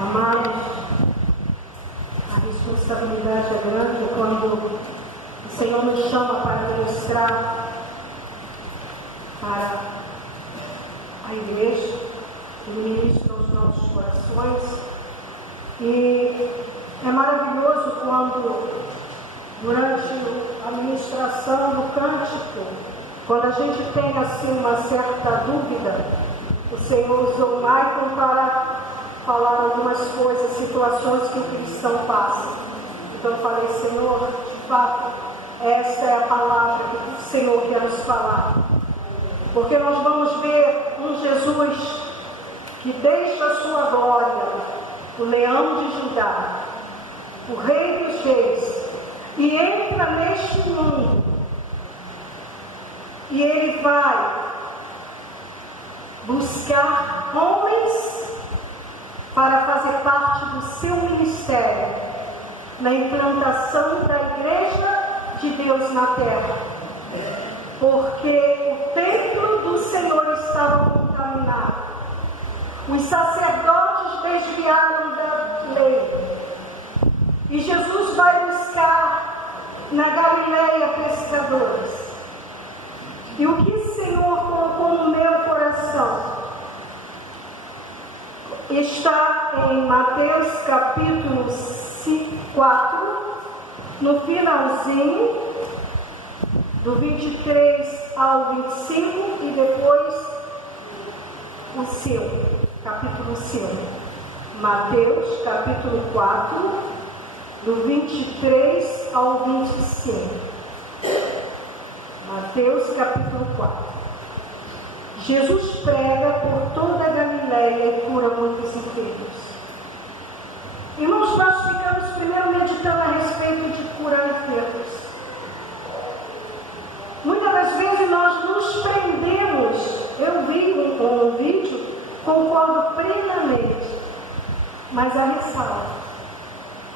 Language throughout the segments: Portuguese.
Amados, a responsabilidade é grande quando o Senhor nos chama para ministrar para a igreja, Ele ministra os nossos corações. E é maravilhoso quando, durante a ministração do cântico, quando a gente tem assim uma certa dúvida, o Senhor usou o Maicon para falar algumas coisas, situações que o cristão passa. Então eu falei: Senhor, de fato, essa é a palavra que o Senhor quer nos falar. Porque nós vamos ver um Jesus que deixa a sua glória, o leão de Judá, o rei dos reis, e entra neste mundo. E ele vai buscar homens para fazer parte do seu ministério, na implantação da igreja de Deus na terra. Porque o templo do Senhor estava contaminado. Os sacerdotes desviaram da lei. E Jesus vai buscar na Galileia pescadores. E o que o Senhor colocou no meu coração está em Mateus capítulo 4, no finalzinho, do 23 ao 25, e depois o 5, capítulo 5. Mateus capítulo 4, do 23 ao 25. Mateus capítulo 4. Jesus prega por toda a Galileia e cura muitos enfermos. Irmãos, nós ficamos primeiro meditando a respeito de curar enfermos. Muitas das vezes nós nos prendemos. Eu vi um vídeo, concordo plenamente, mas a ressalva: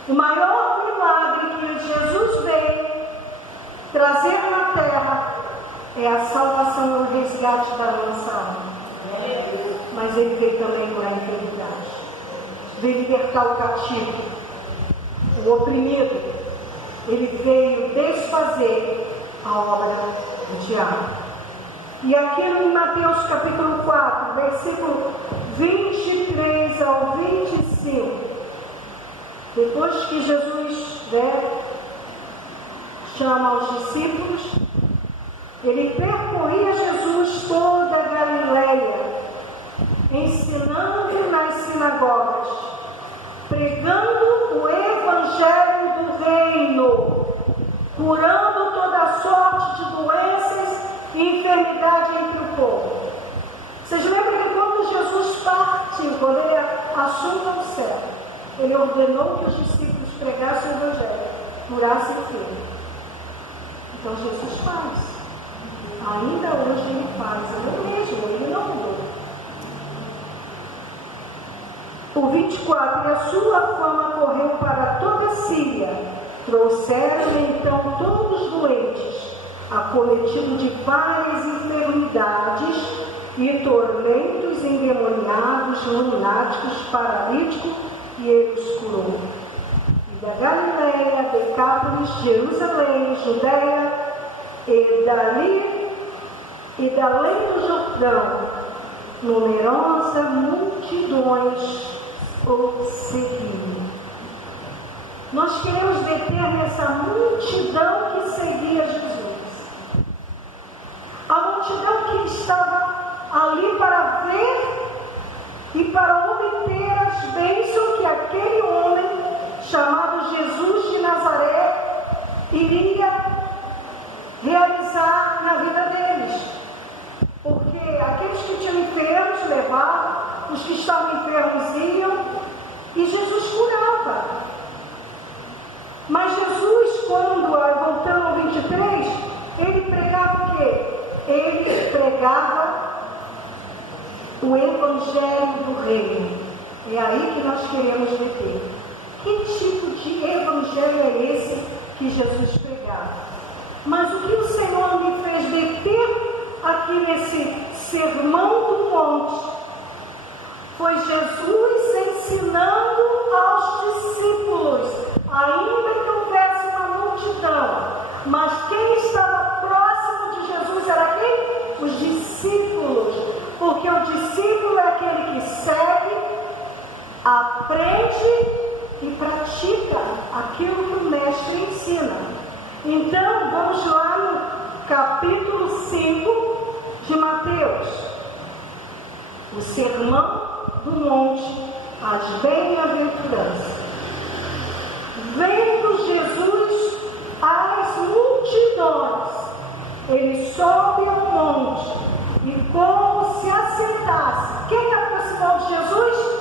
o maior milagre que Jesus veio trazer na terra é a salvação e o resgate da nossa alma. Mas ele veio também curar a enfermidade, veio libertar o cativo, o oprimido. Ele veio desfazer a obra do diabo. E aqui em Mateus capítulo 4, versículo 23 ao 25, depois que Jesus chama os discípulos, ele percorria Jesus toda a Galileia, ensinando nas sinagogas, pregando o evangelho do reino, curando toda sorte de doenças e enfermidade entre o povo. Vocês lembram que quando Jesus partiu, quando ele assunto ao céu, ele ordenou que os discípulos pregassem o evangelho, curassem enfermos. Então Jesus faz. Ainda hoje ele faz, ele mesmo, ele não mudou. O 24, e a sua fama correu para toda a Síria. Trouxeram então todos os doentes, acometidos de várias enfermidades e tormentos, endemoniados, lunáticos, paralíticos, e ele os curou. E da Galileia, Decápolis, Jerusalém, Judéia, e da além do Jordão, numerosas multidões o seguiam. Nós queremos deter nessa multidão que seguia Jesus. A multidão que estava ali para ver e para obter as bênçãos que aquele homem chamado Jesus de Nazaré iria realizar na vida deles. Porque aqueles que tinham enfermos levavam, os que estavam enfermos iam, e Jesus curava. Mas Jesus, quando, voltando ao 23, ele pregava o quê? Ele pregava o evangelho do reino. É aí que nós queremos meter. Que tipo de evangelho é esse que Jesus pregava? Mas o que o Senhor me fez deter aqui nesse sermão do monte foi Jesus ensinando aprende e pratica aquilo que o mestre ensina. Então, vamos lá no capítulo 5 de Mateus. O Sermão do Monte, as bem-aventuranças. Vendo Jesus as multidões, ele sobe ao monte e, como se assentasse. Quem aproximou de Jesus?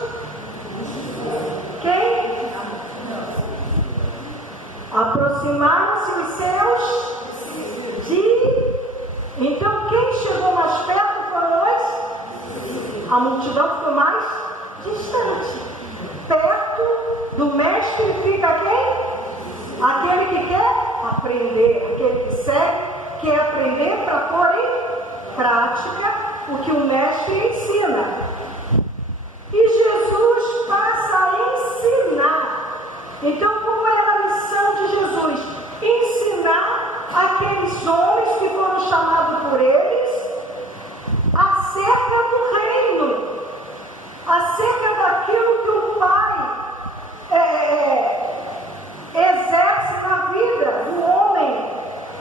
Quem? Aproximaram-se os seus Então, quem chegou mais perto foram os? A multidão ficou mais distante. Perto do mestre fica quem? Aquele que quer aprender, aquele que segue, quer aprender para pôr em prática o que o mestre ensina. E Jesus passa a ensinar. Então, qual era a missão de Jesus? Ensinar aqueles homens que foram chamados por eles acerca do reino, acerca daquilo que o Pai exerce na vida do homem,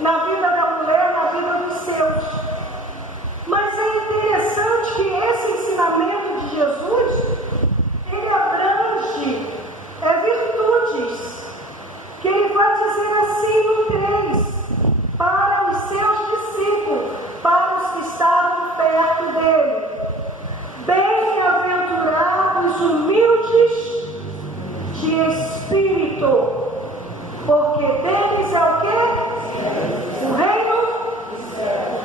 na vida da mulher, na vida dos seus. Mas é interessante que esse ensinamento de Jesus, ele abrange virtudes, que ele vai dizer assim no 3, para os seus discípulos, para os que estavam perto dele. Bem-aventurados humildes de espírito, porque deles é o quê? O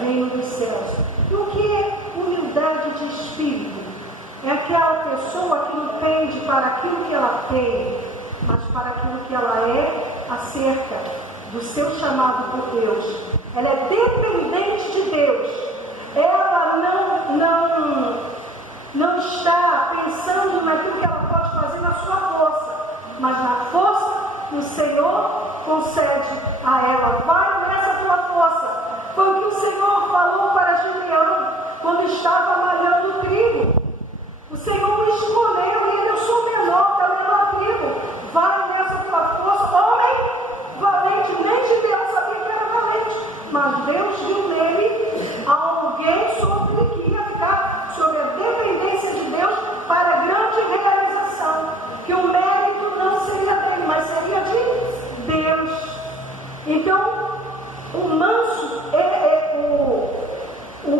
reino dos céus. E o que é humildade de espírito? É aquela pessoa que não pende para aquilo que ela tem, mas para aquilo que ela é acerca do seu chamado por Deus. Ela é dependente de Deus. Ela não está pensando naquilo que ela pode fazer na sua força, mas na força que o Senhor concede a ela. Vai nessa tua força. Foi o que o Senhor falou para Gideão quando estava malhando o trigo. O Senhor me escolheu e eu sou menor da menor tribo. Vai nessa tua força, homem valente. Nem Gideão sabia que era valente, mas Deus viu nele alguém sobre que ia ficar sobre a dependência de Deus para a grande realização, que o mérito não seria dele, mas seria de Deus. Então, o manso o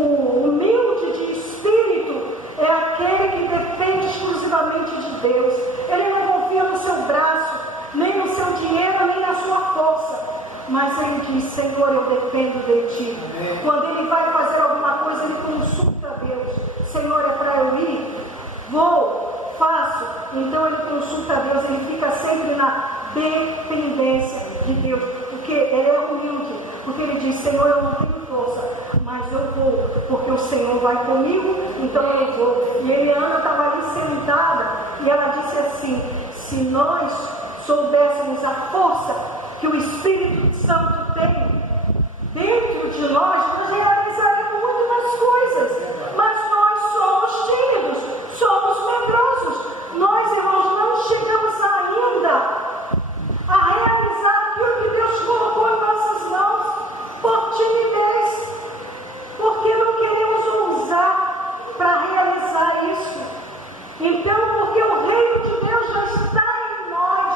humilde de espírito é aquele que depende exclusivamente de Deus. Ele não confia no seu braço, nem no seu dinheiro, nem na sua força, mas ele diz: Senhor, eu dependo de Ti. Quando ele vai fazer alguma coisa, ele consulta a Deus. Senhor, é para eu ir? Vou, faço. Então ele consulta a Deus, ele fica sempre na dependência de Deus, porque ele é humilde, porque ele diz: Senhor, eu não tenho força, mas eu vou, porque o Senhor vai comigo, então eu vou. E Eliana estava ali sentada e ela disse assim: se nós soubéssemos a força que o Espírito Santo tem dentro de nós realizaríamos muito mais coisas. Mas nós somos tímidos, somos medrosos. Nós, irmãos, não chegamos ainda a realizar aquilo que Deus colocou em nossas mãos por timidez, porque não queremos ousar para realizar isso. Então, porque o reino de Deus já está em nós,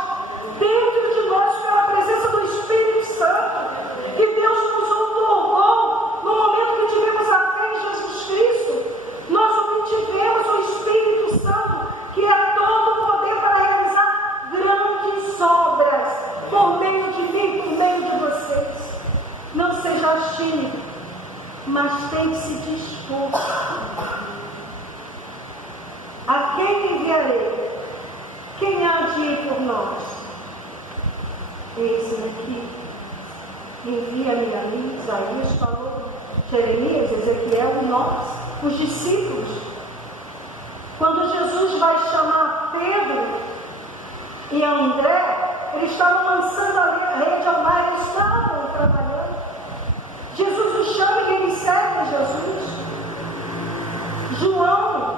dentro de nós, pela presença do Espírito Santo, que Deus nos outorgou no momento que tivemos a fé em Jesus Cristo. Nós obtivemos o Espírito Santo, que é todo o poder para realizar grandes obras por meio de mim, por meio de vocês. Não seja tímido, mas tem que se dispor. A quem enviarei? Quem há de ir por nós? Eis-me aqui. Envia-me a mim. Isaías falou, Jeremias, Ezequiel, nós, os discípulos. Quando Jesus vai chamar Pedro e André, eles estavam lançando a rede ao mar, eles estavam trabalhando. Jesus os chama e eles seguem Jesus. João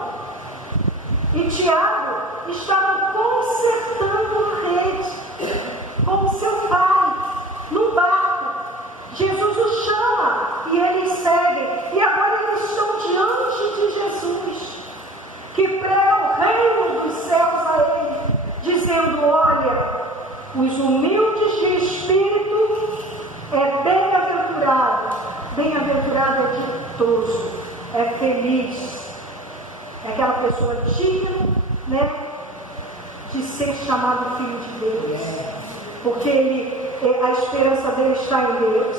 e Tiago estavam Os humildes de espírito é bem-aventurado. Bem-aventurado é ditoso, é feliz. É aquela pessoa digna, né, de ser chamado filho de Deus. Porque a esperança dele está em Deus.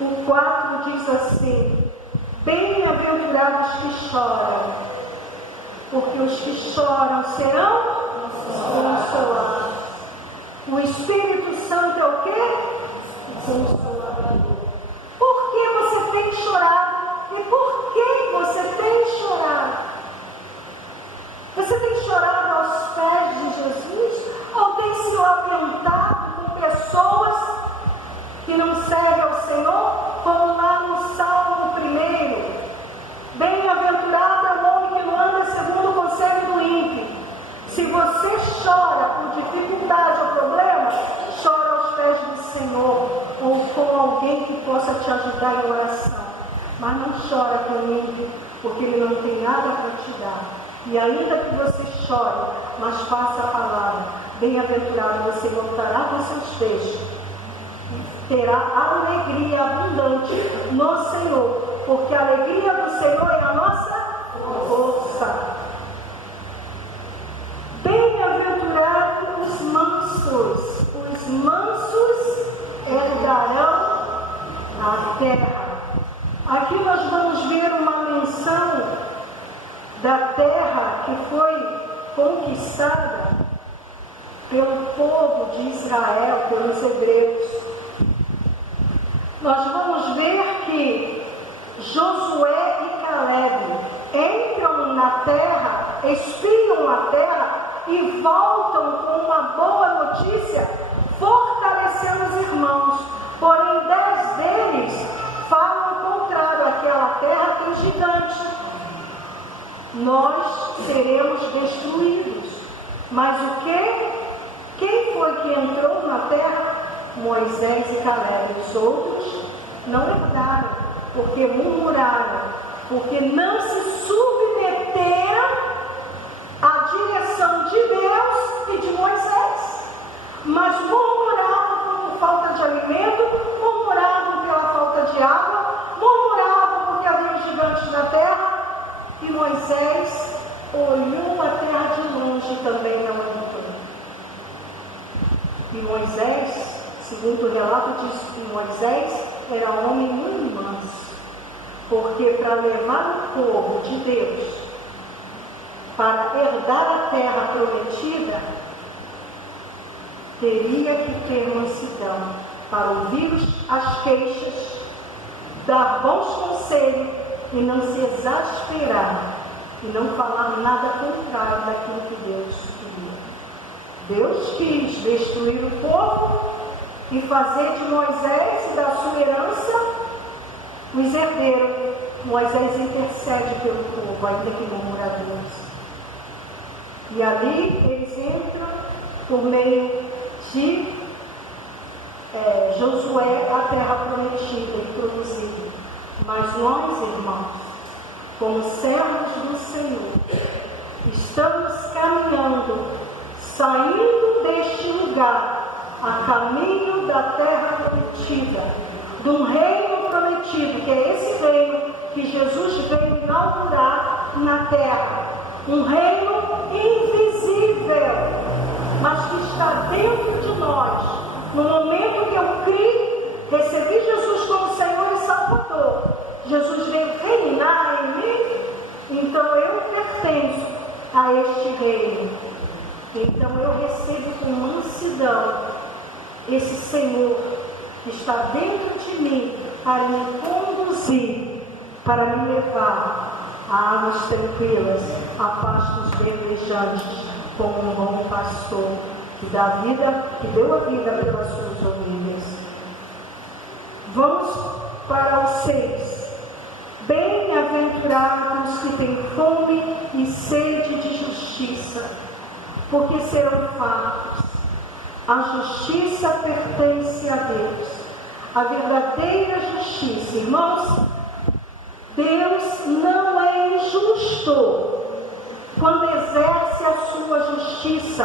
O 4 diz assim: bem-aventurados que choram, porque os que choram serão consolados. O Espírito Santo é o quê? Consolador. Por que você tem chorado? E por que você tem chorado? Você tem chorado aos pés de Jesus? Ou tem se lamentado com pessoas que não servem ao Senhor? Como lá no Salmo 1. Bem-aventurado é o homem que não anda segundo o conselho do ímpio. Se você chora por dificuldade ou problema, chora aos pés do Senhor, ou com alguém que possa te ajudar em oração. Mas não chora com o ímpio, porque ele não tem nada para te dar. E ainda que você chore, mas faça a palavra: bem-aventurado, você voltará para os seus peixes. Terá alegria abundante no Senhor, porque a alegria do Senhor é a nossa força. Bem-aventurados os mansos herdarão a terra. Aqui nós vamos ver uma menção da terra que foi conquistada pelo povo de Israel, pelos hebreus. Nós vamos ver que Josué e Caleb entram na terra, espiam a terra e voltam com uma boa notícia, fortalecendo os irmãos. Porém, 10 deles falam o contrário: aquela terra tem gigante, nós seremos destruídos. Mas o que? Quem foi que entrou na terra? Moisés e Caleb. Os outros não herdaram, porque murmuraram, porque não se submeteram à direção de Deus e de Moisés, mas murmuravam por falta de alimento, murmuravam pela falta de água, murmuravam porque havia gigantes na terra. E Moisés olhou a terra de longe, também não entrou. E Moisés, segundo o relato, diz que Moisés era homem muito manso, porque para levar o povo de Deus para herdar a terra prometida, teria que ter mansidão para ouvir as queixas, dar bons conselhos e não se exasperar e não falar nada contrário daquilo que Deus queria. Deus quis destruir o povo e fazer de Moisés e da sua herança os herdeiros. Moisés intercede pelo povo, ainda que murmuradores. E ali eles entram por meio de Josué a terra prometida e produzida. Mas nós, irmãos, como servos do Senhor, estamos caminhando, saindo deste lugar, a caminho da terra prometida, de um reino prometido, que é esse reino que Jesus veio inaugurar na terra. Um reino invisível, mas que está dentro de nós. No momento que eu criei, recebi Jesus como Senhor e Salvador, Jesus veio reinar em mim, então eu pertenço a este reino. Então eu recebo com mansidão esse Senhor que está dentro de mim para me conduzir, para me levar a águas tranquilas, a pastos verdejantes, como um bom pastor que dá vida, que deu a vida pelas suas ovelhas. Vamos para o 6. Bem-aventurados que têm fome e sede de justiça, porque serão fartos. A justiça pertence a Deus, a verdadeira justiça. Irmãos, Deus não é injusto quando exerce a sua justiça,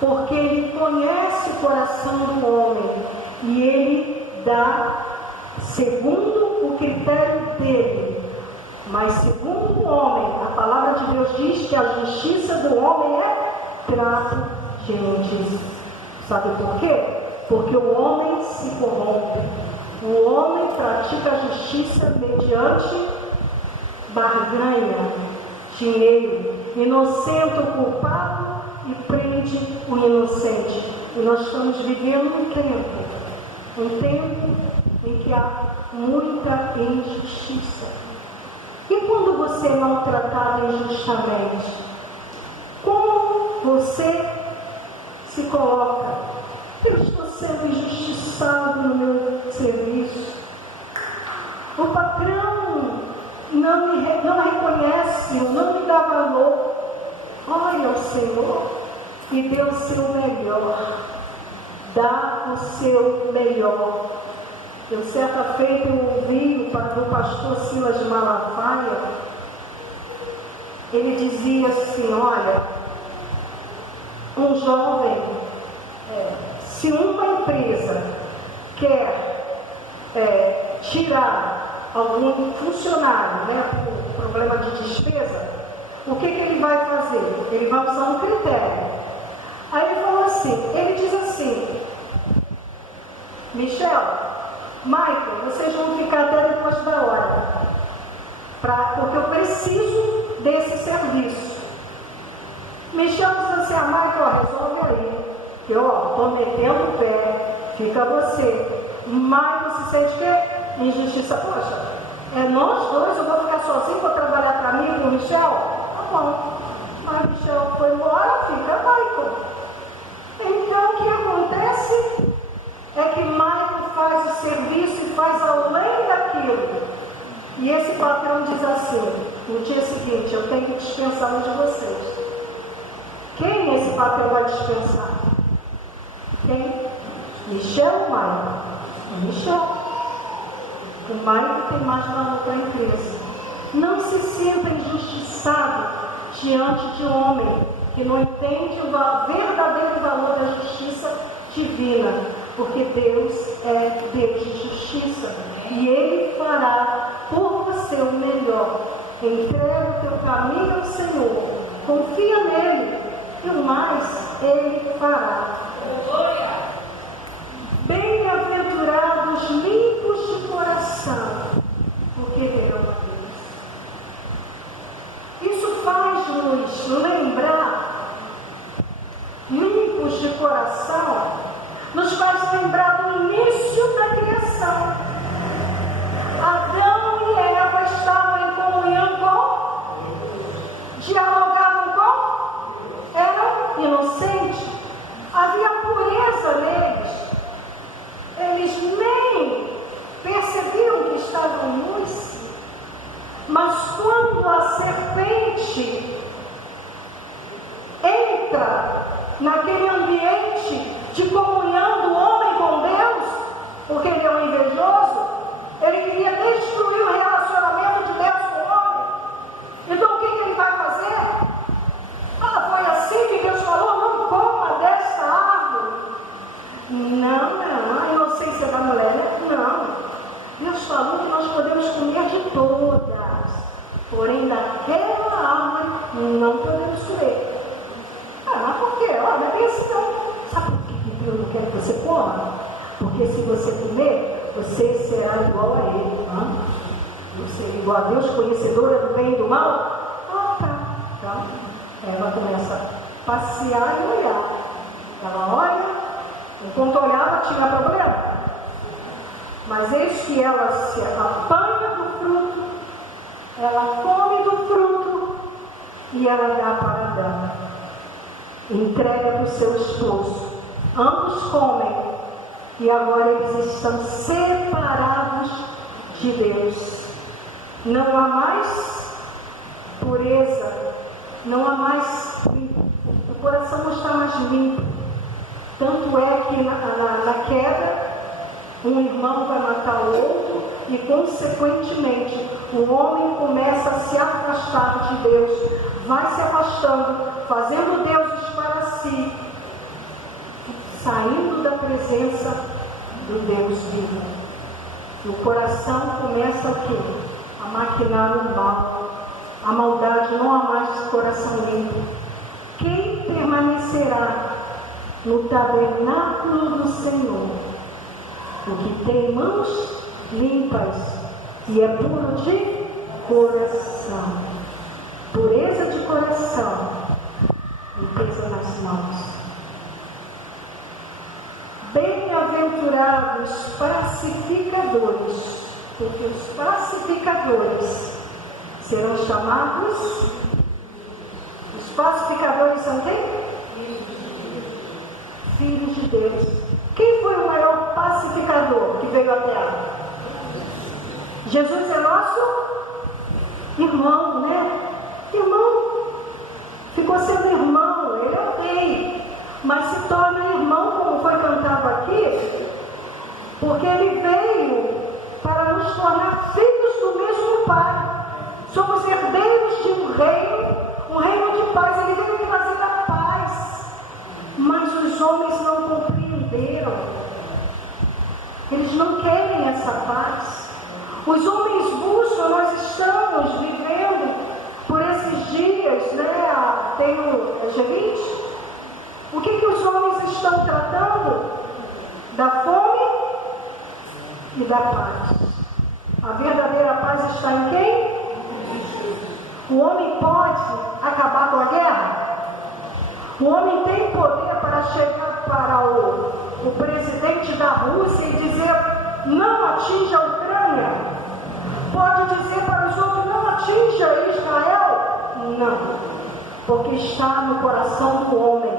porque Ele conhece o coração do homem e Ele dá segundo o critério dele. Mas segundo o homem, a palavra de Deus diz que a justiça do homem é trapo de imundícia. Sabe por quê? Porque o homem se corrompe. O homem pratica a justiça mediante barganha, dinheiro, inocente o culpado e prende o inocente. E nós estamos vivendo um tempo em que há muita injustiça. E quando você é maltratado injustamente, como você se coloca? Eu estou sendo injustiçado no meu serviço. O patrão não reconhece, não me dá valor. Olha o Senhor e dê o seu melhor. Dá o seu melhor. Eu certa feita ouvi do pastor Silas Malafaia. Ele dizia assim, olha, um jovem, se uma empresa quer tirar algum funcionário, por problema de despesa, o que ele vai fazer? Ele vai usar um critério. Aí ele falou assim, ele diz assim, Michel, Michael, vocês vão ficar até depois da hora, porque eu preciso desse serviço. Michel diz assim, Michael, resolve aí, que eu estou metendo o pé, fica você. Michael se sente o quê? Injustiça. Poxa, nós dois, eu vou ficar sozinho, vou trabalhar para mim com o Michel? Tá bom. Mas Michel foi embora, fica Michael. Então o que acontece é que Michael faz o serviço e faz além daquilo. E esse patrão diz assim, no dia seguinte, eu tenho que dispensar um de vocês. Quem esse patrão vai dispensar? Quem? Michel ou Michael? Michel. O Michael tem mais valor para a empresa. Não se sinta injustiçado diante de homem que não entende o verdadeiro valor da justiça divina. Porque Deus é Deus de justiça. E Ele fará por você o melhor. Entrega o teu caminho ao Senhor. Confia nele. E o mais Ele fará. Bem-aventurados limpos de coração, porque verão a Deus. Isso faz-nos lembrar, limpos de coração, nos faz lembrar do início da criação. Adão e Eva estavam em comunhão com, dialogavam com, eram inocentes, havia pureza neles, eles nem percebiam que estavam nus, mas quando a serpente entra naquele ambiente de comunhão do homem com Deus, porque ele é um invejoso, ele queria destruir o relacionamento de Deus com o homem. Então o que ele vai fazer? Foi assim que Deus falou, não coma desta árvore. Não, a inocência da mulher, né? Não. Deus falou que nós podemos comer de todas, porém daquela árvore não podemos comer. Mas por quê? Olha, esse não. Sabe por que Deus não quer que você coma? Porque se você comer, você será igual a Ele. Você é igual a Deus, conhecedora do bem e do mal? Então, ela começa a passear e olhar. Ela olha, enquanto olhava tinha problema. Mas eis que ela se apanha do fruto, ela come do fruto e ela dá para Adão. Entrega para o seu esposo. Ambos comem e agora eles estão separados de Deus. Não há mais pureza, não há mais limpo. O coração não está mais limpo. Tanto é que na queda, um irmão vai matar o outro e, consequentemente, o homem começa a se afastar de Deus, vai se afastando, fazendo deuses para si. saindo da presença do Deus vivo. E o coração começa o quê? A maquinar o mal. A maldade, não há mais coração limpo. Quem permanecerá no tabernáculo do Senhor? O que tem mãos limpas e é puro de coração. Pureza de coração, limpeza nas mãos. Bem-aventurados pacificadores, porque os pacificadores serão chamados. Os pacificadores são quem? Filhos de Deus. Quem foi o maior pacificador que veio à terra? Jesus é nosso irmão, né? Irmão, ficou sendo irmão, ele é o rei, mas se torna irmão, como foi cantado aqui, porque ele veio para nos tornar filhos do mesmo Pai. Somos herdeiros de um reino de paz. Ele veio trazer a paz, mas os homens não compreenderam. Eles não querem essa paz. Os homens buscam, nós estamos vivendo por esses dias, né? Tem o G20. O que os homens estão tratando? Da fome e da paz. A verdadeira paz está em quem? O homem pode acabar com a guerra? O homem tem poder para chegar para o presidente da Rússia e dizer: não atinja a Ucrânia? Pode dizer para os outros: não atinja Israel? Não, porque está no coração do homem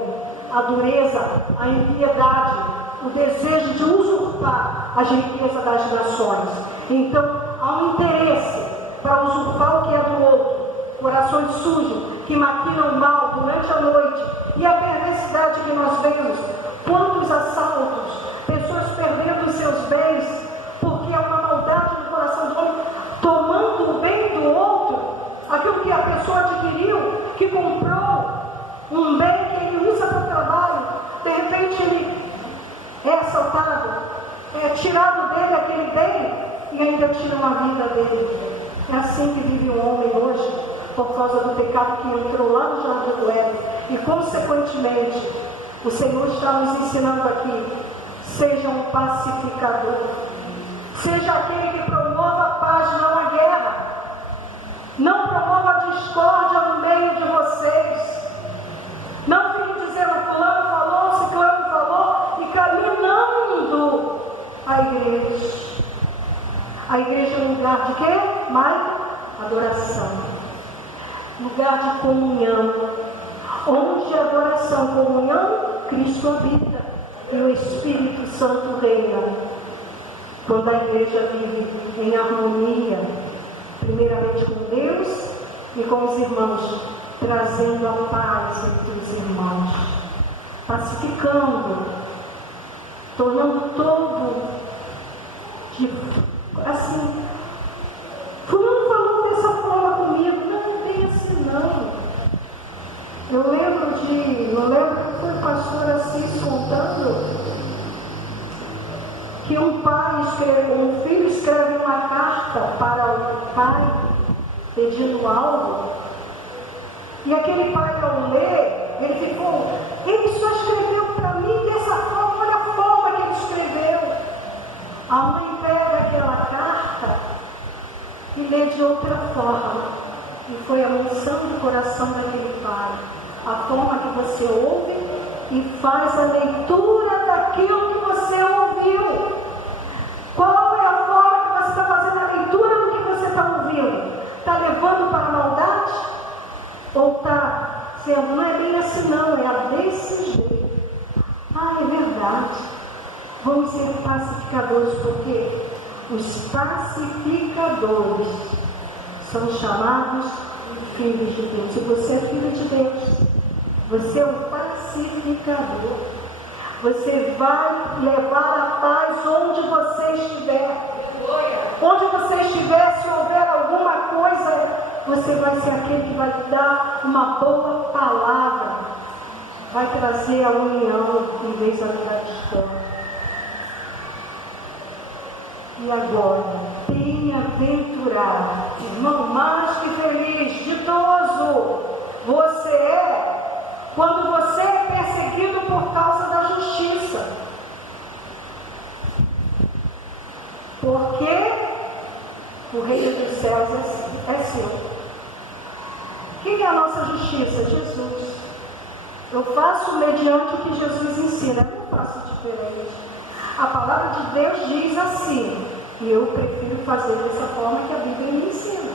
a dureza, a impiedade, o desejo de usurpar as riquezas das nações. Então há um interesse para usurpar o que é do outro. Corações sujos que maquinam mal durante a noite, e a perversidade que nós vemos, quantos assaltos, pessoas perdendo seus bens, porque há uma maldade no coração do homem, tomando o bem do outro, aquilo que a pessoa adquiriu, que comprou um bem que ele usa para o trabalho, de repente ele é assaltado, é tirado dele aquele bem e ainda tiram a vida dele. É assim que vive o homem hoje, por causa do pecado que entrou lá no Jardim do Éden. E consequentemente, o Senhor está nos ensinando aqui: seja um pacificador, seja aquele que promova a paz, não a guerra. Não promova a discórdia no meio de vocês. Não fique dizendo: fulano falou, ciclano falou, e caminhando a igreja. A igreja é um lugar de quê? Mais adoração. Lugar de comunhão. Onde a adoração, comunhão, Cristo habita e o Espírito Santo reina. Quando a igreja vive em harmonia, primeiramente com Deus e com os irmãos, trazendo a paz entre os irmãos, pacificando, tornando todo assim. Fulano falou dessa forma comigo, não tem assim não. Eu lembro não lembro que foi o pastor Assis contando que um filho escreve uma carta para o pai pedindo algo, e aquele pai, ao ler, ele só escreveu para mim dessa forma, olha a forma que ele escreveu. A mãe pega aquela carta e lê de outra forma, e foi a unção do coração daquele pai, a forma que você ouve e faz a leitura daquilo que você ouviu. Qual é a forma que você está fazendo a leitura do que você está ouvindo? Está levando para a maldade? Ou está sendo, não é bem assim não, é desse jeito? É verdade. Vamos ser pacificadores, porque os pacificadores são chamados filhos de Deus. Se você é filho de Deus, você é um pacificador. Você vai levar a paz onde você estiver. Onde você estiver, se houver alguma coisa, você vai ser aquele que vai dar uma boa palavra, vai trazer a união. em vez da discórdia. E agora, bem-aventurado, irmão, mais que feliz, ditoso você é quando você é perseguido por causa da justiça. Porque o reino dos céus é seu. Quem é a nossa justiça? Jesus. Eu faço mediante o que Jesus ensina, eu não faço diferente. A palavra de Deus diz assim, e eu prefiro fazer dessa forma que a Bíblia me ensina.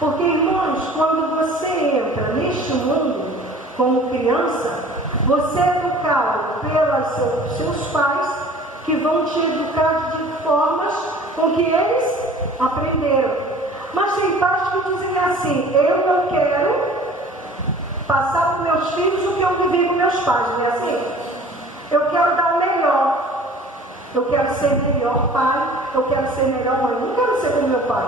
Porque, irmãos, quando você entra neste mundo como criança, você é educado pelos seus pais, que vão te educar de formas com que eles aprenderam. Mas tem pais que dizem assim, eu não quero passar para os meus filhos o que eu vivi com meus pais, não é assim? Eu quero dar o melhor. Eu quero ser melhor pai, eu quero ser melhor mãe. Não quero ser como meu pai,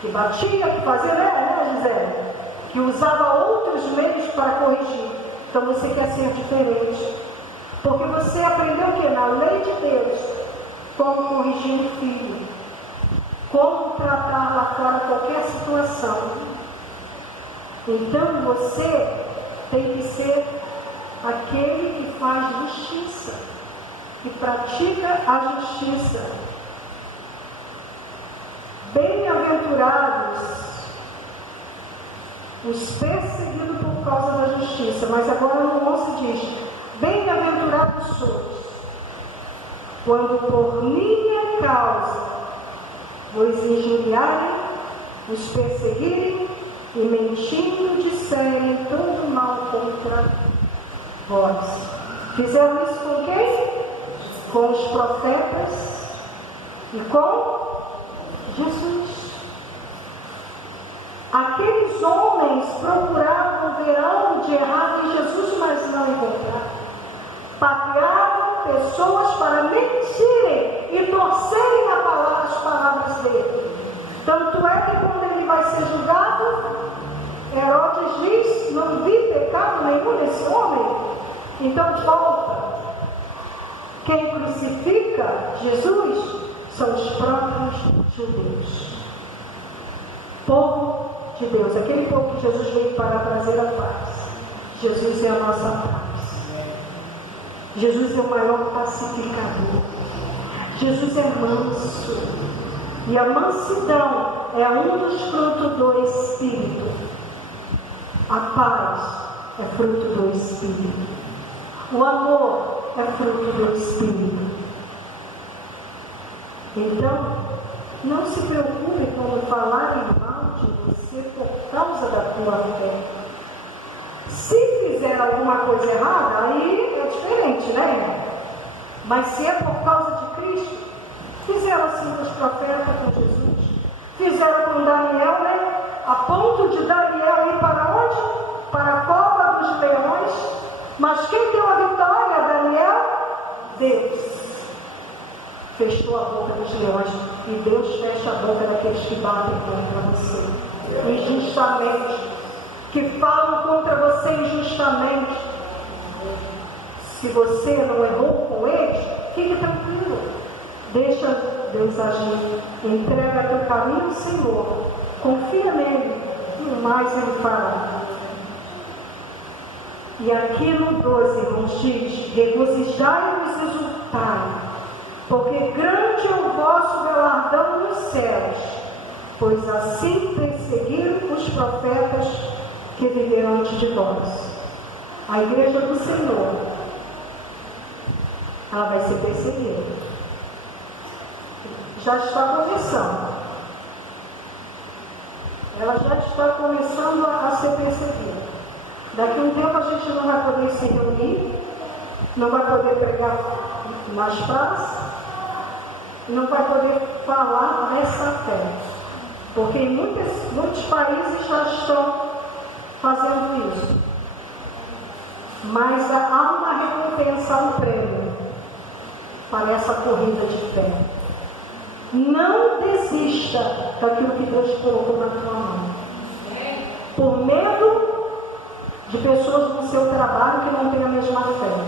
que batia, que fazia, né, Gisele? Que usava outros meios para corrigir. Então você quer ser diferente. Porque você aprendeu o que? Na lei de Deus. Como corrigir o filho. Como tratar lá fora qualquer situação. Então você tem que ser aquele que faz justiça, que pratica a justiça. Bem-aventurados os perseguidos por causa da justiça. Mas agora no 11 diz, bem-aventurados sois, quando por minha causa vos injuriarem, os perseguirem e mentindo disserem todo mal contra vós. Fizeram isso com quem? Com os profetas e com Jesus. Aqueles homens procuravam ver algo de errado em Jesus, mas não encontraram. Papeavam pessoas para mentirem e torcerem as palavras dele. Tanto é que quando ele vai ser julgado, Herodes diz, não vi pecado nenhum nesse homem. Então volta. Quem crucifica Jesus são os próprios judeus. Povo de Deus, aquele povo que Jesus veio para trazer a paz. Jesus é a nossa paz. Jesus é o maior pacificador. Jesus é manso. E a mansidão é um dos frutos do Espírito. A paz é fruto do Espírito. O amor é fruto do Espírito. Então, não se preocupe quando falarem mal de você por causa da tua fé. Se fizer alguma coisa errada, aí é diferente, né? Mas se é por causa de Cristo, fizeram assim com os profetas, com Jesus. Fizeram com Daniel, né? A ponto de Daniel ir para onde? Para a cova dos leões. Mas quem deu a vitória, Daniel? Deus. Fechou a boca dos leões. E Deus fecha a boca daqueles que batem contra você injustamente, que falam contra você injustamente. Se você não errou com eles, fique tranquilo. Deixa Deus agir. Entrega teu caminho ao Senhor. Confia nele. E o mais ele fará. E aqui no 12, irmãos, diz, regozijai-vos e exultai, porque grande é o vosso galardão nos céus, pois assim perseguiram os profetas que viveram antes de vós. A igreja do Senhor, ela vai ser perseguida. Já está começando. Ela já está começando a ser perseguida. Daqui a um tempo a gente não vai poder se reunir, não vai poder pregar nas praças, não vai poder falar nessa fé. Porque em muitos países já estão fazendo isso. Mas há uma recompensa, um prêmio para essa corrida de fé. Não desista daquilo que Deus colocou na tua mão. Por medo de pessoas no seu trabalho que não têm a mesma fé.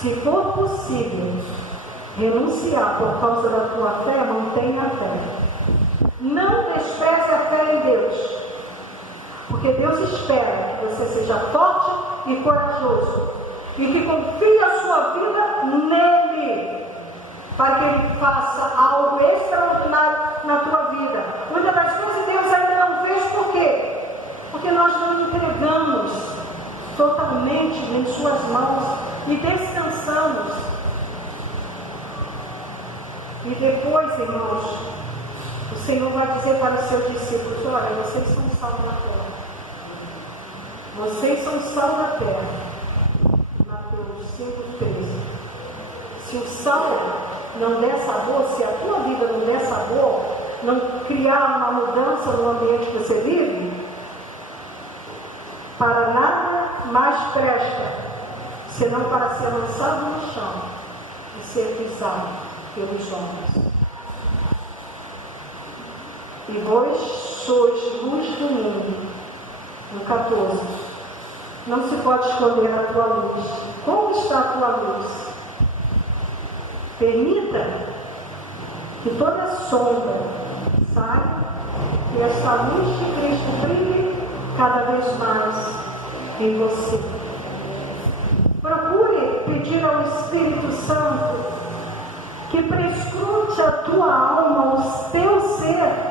Se for possível renunciar por causa da tua fé, mantenha a fé. Não despreze a fé em Deus, porque Deus espera que você seja forte e corajoso e que confie a sua vida nele, para que ele faça algo extraordinário na tua vida. Muitas das vezes Deus ainda não fez, por quê? Porque nós não entregamos totalmente em suas mãos e descansamos. E depois, irmãos, o Senhor vai dizer para os seus discípulos: olha, vocês são sal da terra. Vocês são sal da terra. Mateus 5,13. Se o sal não der sabor, se a tua vida não der sabor, não criar uma mudança no ambiente que você vive, para nada mais presta, senão para ser lançado no chão e ser pisado pelos homens. E vós sois luz do mundo. No 14. Não se pode esconder a tua luz. Como está a tua luz? Permita que toda sombra saia e essa luz de Cristo brilhe cada vez mais em você. Procure pedir ao Espírito Santo que prescrute a tua alma, o teu ser,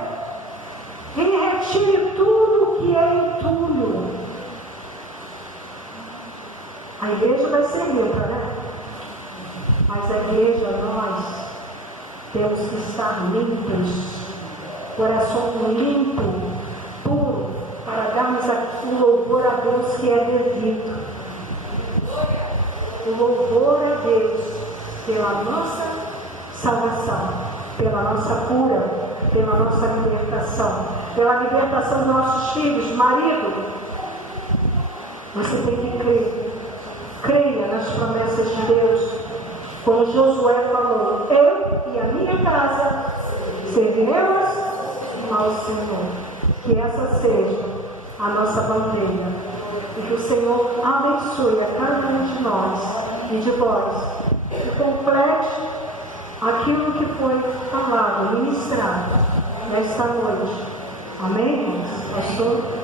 e retire tudo que é entulho. A igreja vai ser limpa, né? Mas a igreja, nós temos que estar limpos, coração limpo, puro, para darmos o louvor a Deus que é devido. O louvor a Deus pela nossa salvação, pela nossa cura, pela nossa libertação, pela libertação dos nossos filhos. Marido, você tem que crer. Creia nas promessas de Deus. Como Josué falou: eu e a minha casa serviremos ao Senhor. Que essa seja a nossa bandeira. E que o Senhor abençoe a cada um de nós e de vós. E complete aquilo que foi falado, ministrado nesta noite. Amém, irmãos? Pastor?